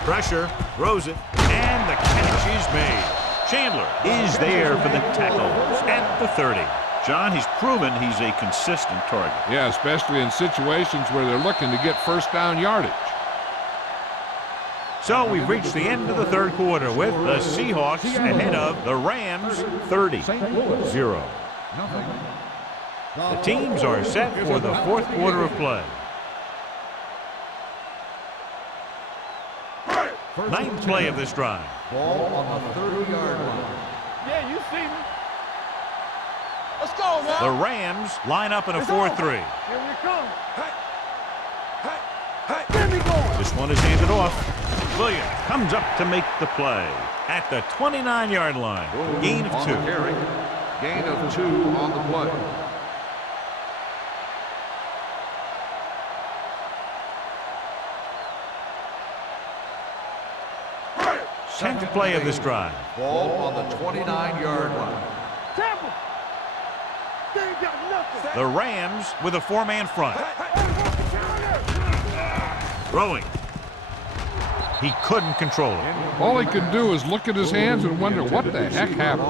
Pressure, throws it, and the catch is made. Chandler is there for the tackles at the 30. John, he's proven he's a consistent target. Yeah, especially in situations where they're looking to get first down yardage. So we've reached the end of the third quarter with the Seahawks ahead of the Rams 30-0. The teams are set for the fourth quarter of play. 9th play of this drive. Ball on the 30-yard line. Yeah, you see me. Let's go, man. The Rams line up in a 4-3. Here we come. Get me going. This one is handed off. Williams comes up to make the play at the 29-yard line. Gain of 2. Gain of 2 on the play. 10th play of this drive. Ball on the 29-yard line. Tampa. They ain't got nothing. The Rams with a 4-man front. Throwing. He couldn't control it. All he could do is look at his hands and wonder what the heck happened.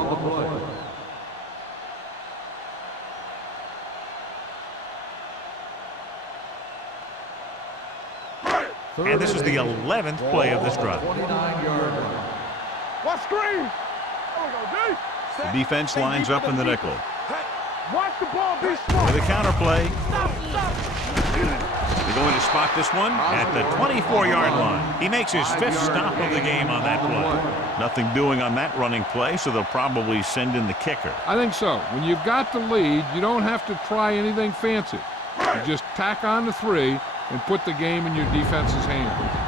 And this is the 11th play of this drive. 29-yard line. What screen? The defense lines up in the nickel. Watch the ball, be smart. With a counter play. They're going to spot this one at the 24-yard line. He makes his 5th stop of the game on that play. Nothing doing on that running play, so they'll probably send in the kicker. I think so. When you've got the lead, you don't have to try anything fancy. You just tack on the 3 and put the game in your defense's hands.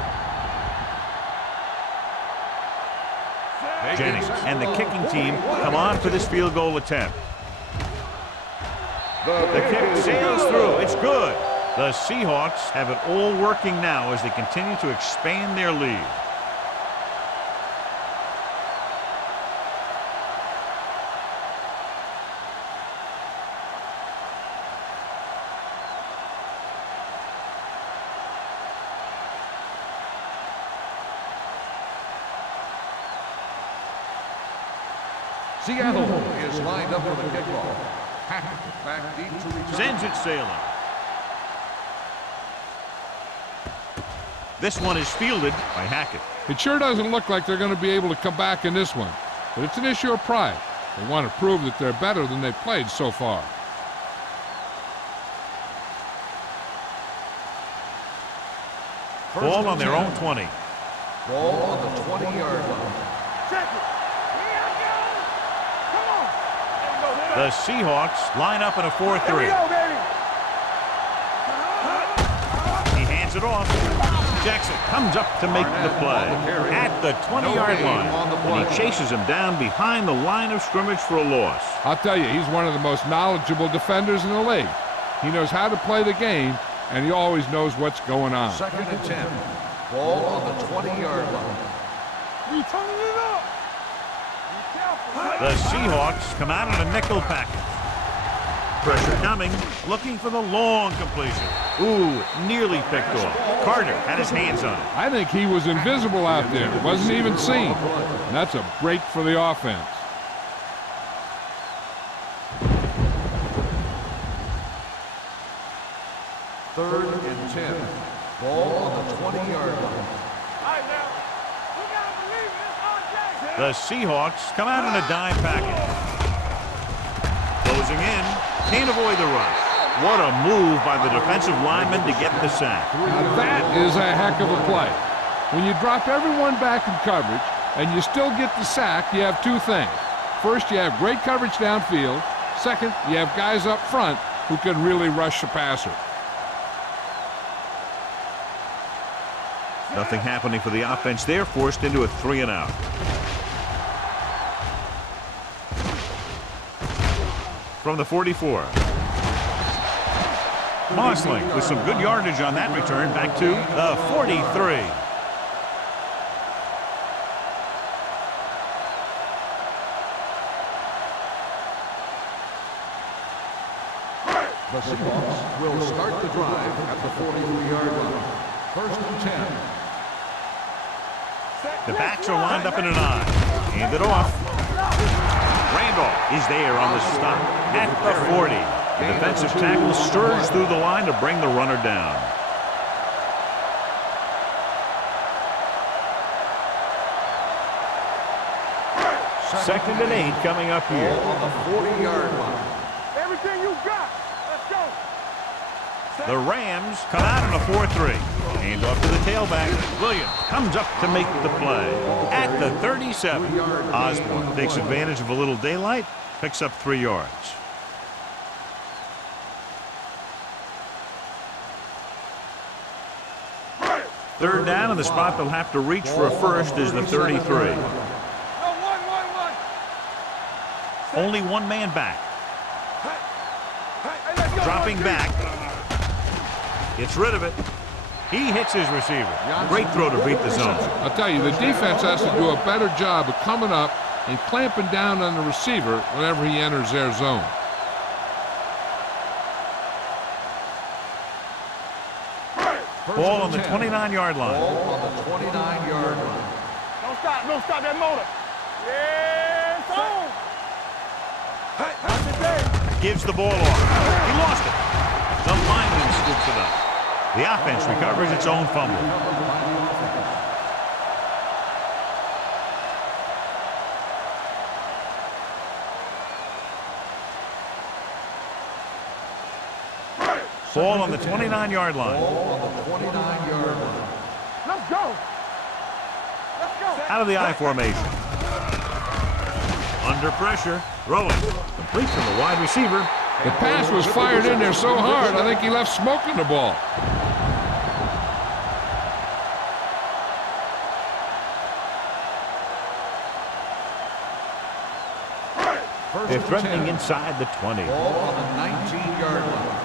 Jennings and the kicking team come on for this field goal attempt. The kick sails through. It's good. The Seahawks have it all working now as they continue to expand their lead. Seattle is lined up for the kickoff. Hackett back deep to return. Sends it sailing. This one is fielded by Hackett. It sure doesn't look like they're going to be able to come back in this one, but it's an issue of pride. They want to prove that they're better than they've played so far. Ball on their own 20. Ball on the 20-yard line. Check it. Come on. The Seahawks line up in a 4-3. Here we go, baby. He hands it off. Jackson comes up to make the play at the 20-yard line, and he chases him down behind the line of scrimmage for a loss. I'll tell you, he's one of the most knowledgeable defenders in the league. He knows how to play the game, and he always knows what's going on. 2nd and 10. Ball on the 20-yard line. We turning it up. Be careful. The Seahawks come out in a nickel package. Pressure coming, looking for the long completion. Ooh, nearly picked off. Carter had his hands on it. I think he was invisible out there. Wasn't even seen. And that's a break for the offense. Third and 10. Ball on the 20-yard line. All right, now. We got to believe in this, RJ. The Seahawks come out in a dime package. Closing in, can't avoid the rush. What a move by the defensive lineman to get the sack. Now that is a heck of a play. When you drop everyone back in coverage and you still get the sack, you have two things. First, you have great coverage downfield. Second, you have guys up front who can really rush the passer. Nothing happening for the offense there, forced into a 3-and-out. From the 44. Mosling with some good yardage on that return back to the 43. The Seahawks will start the drive at the 43-yard line. 1st and 10. The backs are lined up in an I. Hand it off. Randolph is there on the stop at the 40. The defensive tackle stirs through the line to bring the runner down. Second and 8 coming up here. Ball on the 40-yard line. Everything you got. Let's go. The Rams come out in a 4-3. Hand off to the tailback. Williams comes up to make the play at the 37. Osborne takes advantage of a little daylight, picks up 3 yards. Third down, and the spot they'll have to reach for a first is the 33. No, 1-1-1. Only one man back. Hey, let's go. Dropping back. Gets rid of it. He hits his receiver. Great throw to beat the zone. I'll tell you, the defense has to do a better job of coming up and clamping down on the receiver whenever he enters their zone. Ball on the 29-yard line. Ball on the 29-yard line. Don't stop that motor. Yeah, it's on. Hey, that's it there. Gives the ball off. He lost it. The lineman scoops it up. The offense recovers its own fumble. Ball on the 29-yard line. Ball on the 29-yard line. Let's go. Let's go. Out of the I formation. Under pressure. Throwing. Complete from the wide receiver. The pass was fired in there so hard, I think he left smoke in the ball. They're threatening inside the 20. Ball on the 19-yard line.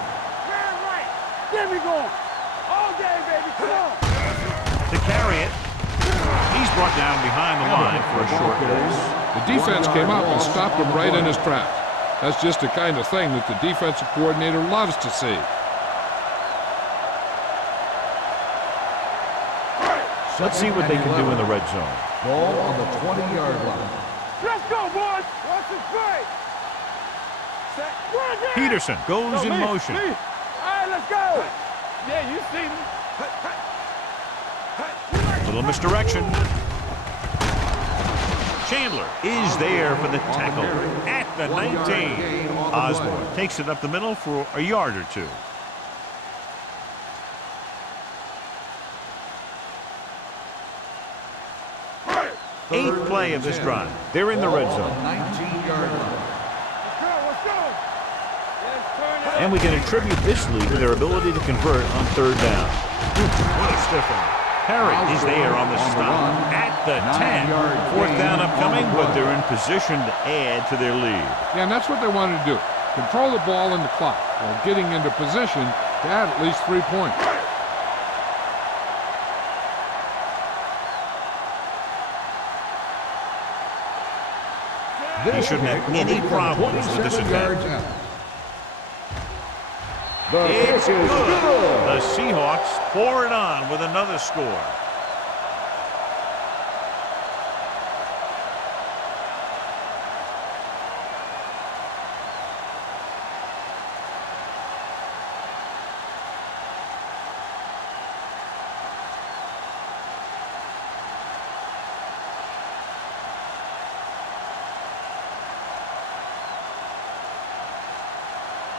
Man right. Get me going. All day, baby. Come on. To carry it. He's brought down behind the line for a short pass. The defense came up and stopped him right in his tracks. That's just the kind of thing that the defensive coordinator loves to see. Let's see what they can do in the red zone. Ball on the 20-yard line. Let's go, boys. Watch this play. Peterson goes in motion. All right, let's go. Yeah, you see me. Little misdirection. Chandler is there for the tackle at the 19. Osborne takes it up the middle for a yard or two. Eighth play of this drive. They're in the red zone. 19-yard line. Let's go. And we can attribute this lead to their ability to convert on third down. What a stiff one. Perry is there on the stop at the 10. Fourth down upcoming, but they're in position to add to their lead. Yeah, and that's what they wanted to do. Control the ball and the clock while getting into position to add at least 3 points. He shouldn't have any problems with this attack. It's good. The Seahawks pour it on with another score.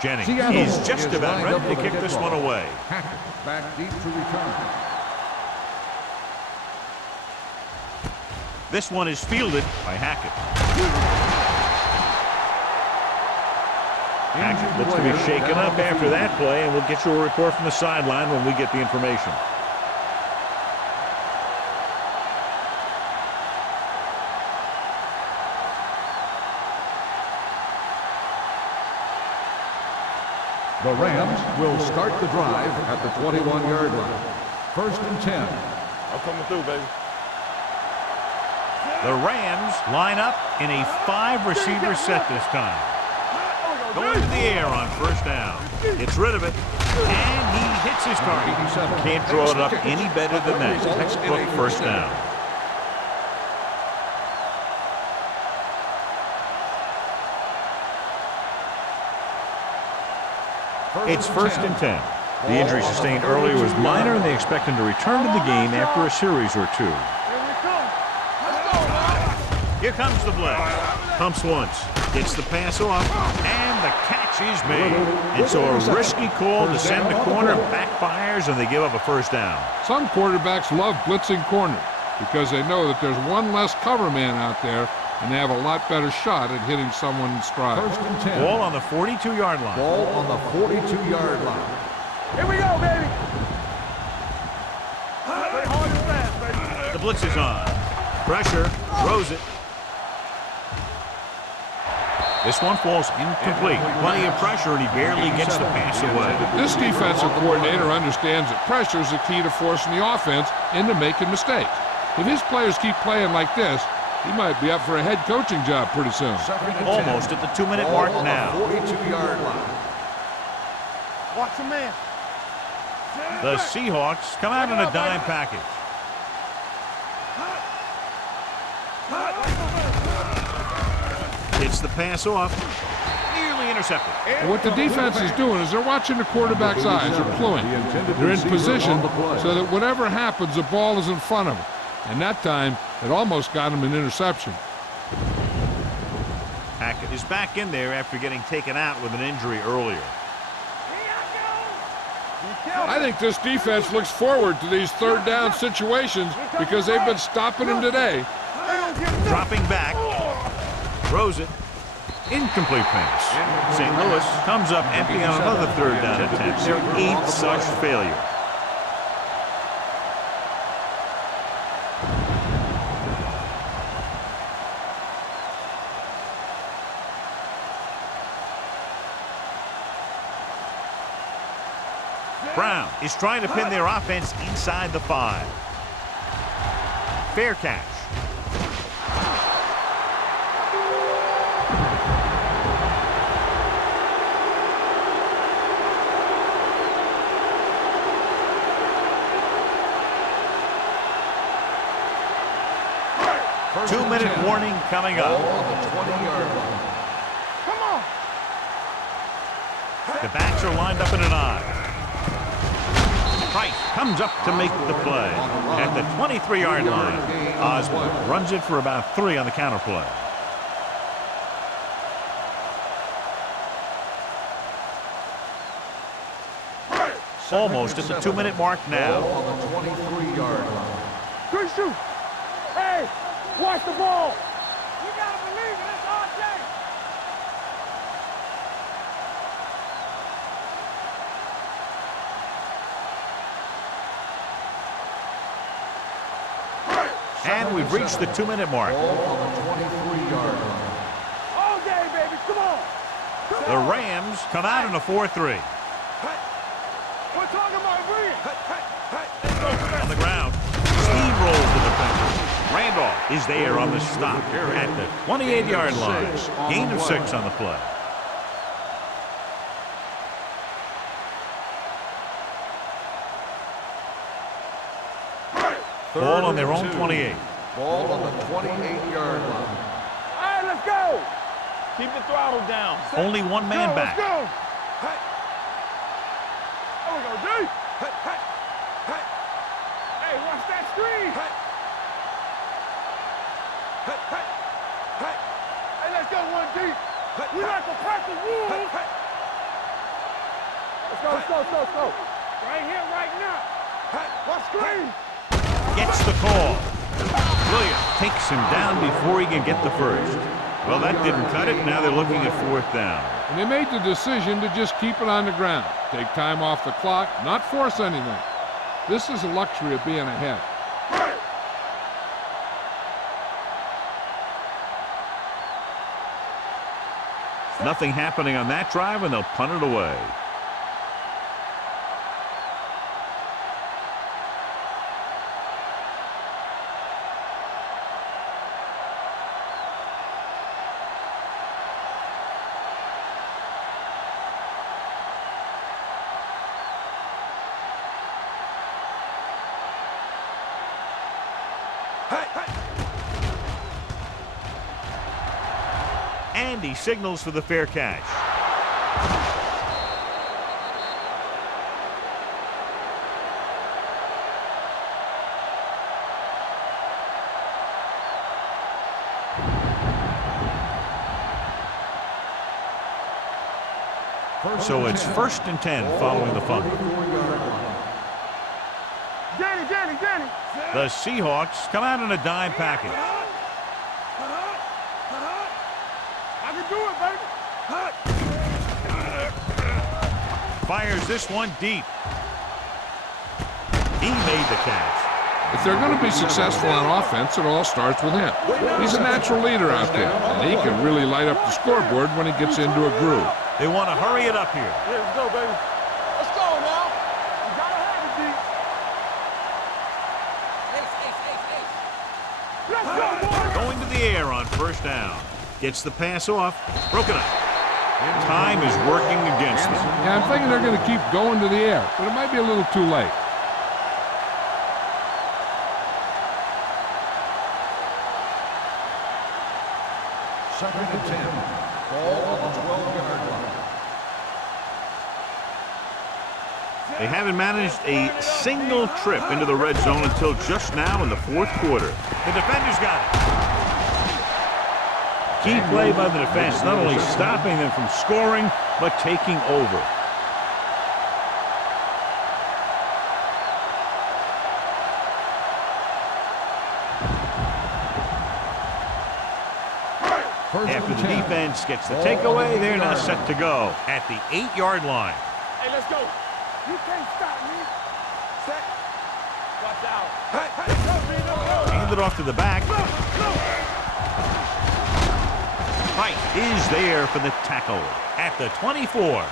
Jennings is just about ready to kick this one away. Hackett back deep to return. This one is fielded by Hackett. Hackett looks to be shaken up after that play, and we'll get you a report from the sideline when we get the information. The Rams will start the drive at the 21-yard line. 1st and 10. I'm coming through, baby. The Rams line up in a 5-receiver set this time. Going to the air on first down. Gets rid of it, and he hits his target. Can't draw it up any better than that. Textbook first down. It's 1st and 10. The injury sustained earlier was minor, and they expect him to return to the game after a series or two. Here comes the blitz. Pumps once, gets the pass off, and the catch is made. And so a risky call to send the corner backfires, and they give up a first down. Some quarterbacks love blitzing corners because they know that there's one less cover man out there, and they have a lot better shot at hitting someone in stride. 1st and 10. Ball on the 42-yard line. Ball on the 42-yard line. Here we go, baby. Play hard and fast, baby. The blitz is on. Pressure, throws it. This one falls incomplete. Plenty of pressure, and he barely gets the pass away. This defensive coordinator understands that pressure is the key to forcing the offense into making mistakes. If his players keep playing like this, he might be up for a head coaching job pretty soon. Almost at the 2-minute mark now. 42-yard line. Watch a man. The Seahawks come out in a dime package. It's the pass off. Nearly intercepted. And what the defense is doing is they're watching the quarterback's eyes. They're cluing. They're in position so that whatever happens, the ball is in front of them. And that time, it almost got him an interception. Hackett is back in there after getting taken out with an injury earlier. I think this defense looks forward to these third down situations because they've been stopping them today. Dropping back. Throws it. Incomplete pass. St. Louis comes up empty on another third down attempt. Their 8th such failure. Brown is trying to pin their offense inside the 5. Fair catch. Two-minute warning coming up. Come on. The backs are lined up in an I. Price comes up to make the play. At the 23-yard line, Osborne runs it for about 3 on the counter play. Almost at the 2-minute mark now. On the 23-yard line. Good shoot. Hey, watch the ball. You got to believe it. It's RJ. And we've reached the 2-minute mark. Ball on the 23-yard line. All day, baby. Come on. The Rams come out in a 4-3. We're talking about Williams. On the ground, steamrolls the defender. Randolph is there on the stop at the 28-yard line. Gain of 6 on the play. Ball on their own 28. Ball on the 28-yard line. All right, let's go. Keep the throttle down. Only one man back. Let's go. There we go, D. Hey, watch that screen. Hey, let's go one deep. We like to practice rules. Let's go. Right here, right now. Watch screen. Gets the call. Williams takes him down before he can get the first. Well, that didn't cut it. Now they're looking at 4th down. And they made the decision to just keep it on the ground. Take time off the clock, not force anything. This is the luxury of being ahead. Nothing happening on that drive, and they'll punt it away. And he signals for the fair catch. So it's 1st and 10 following the fumble. Danny. The Seahawks come out in a dime package. I can do it, baby. Fires this one deep. He made the catch. If they're going to be successful on offense, it all starts with him. He's a natural leader out there, and he can really light up the scoreboard when he gets into a groove. They want to hurry it up here. Yeah, let's go, baby. Let's go now. You gotta have it, D. Let's go, boy. Going to the air on 1st down. Gets the pass off. Broken up. Time is working against them. Yeah, I'm thinking they're going to keep going to the air, but it might be a little too late. Second and 10. Ball on the 12-yard line. They haven't managed a single trip into the red zone until just now in the 4th quarter. The defenders got it. Key play by the defense, not only stopping them from scoring, but taking over. After the defense gets the takeaway, they're now set to go at the 8-yard line. Hey, let's go. You can't stop me. Set. Watch out. Hey, go. Hand it off to the back. Height is there for the tackle at the 24.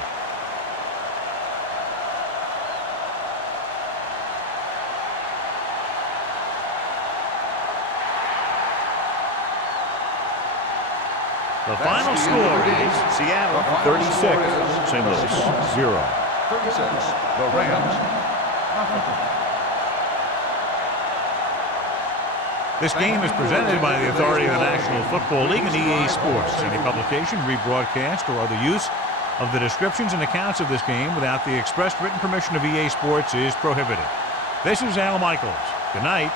The final score is Seattle 36, St. Louis 0. 36, the Rams, nothing. This game is presented by the authority of the National Football League and EA Sports. Any publication, rebroadcast, or other use of the descriptions and accounts of this game without the expressed written permission of EA Sports is prohibited. This is Al Michaels. Good night.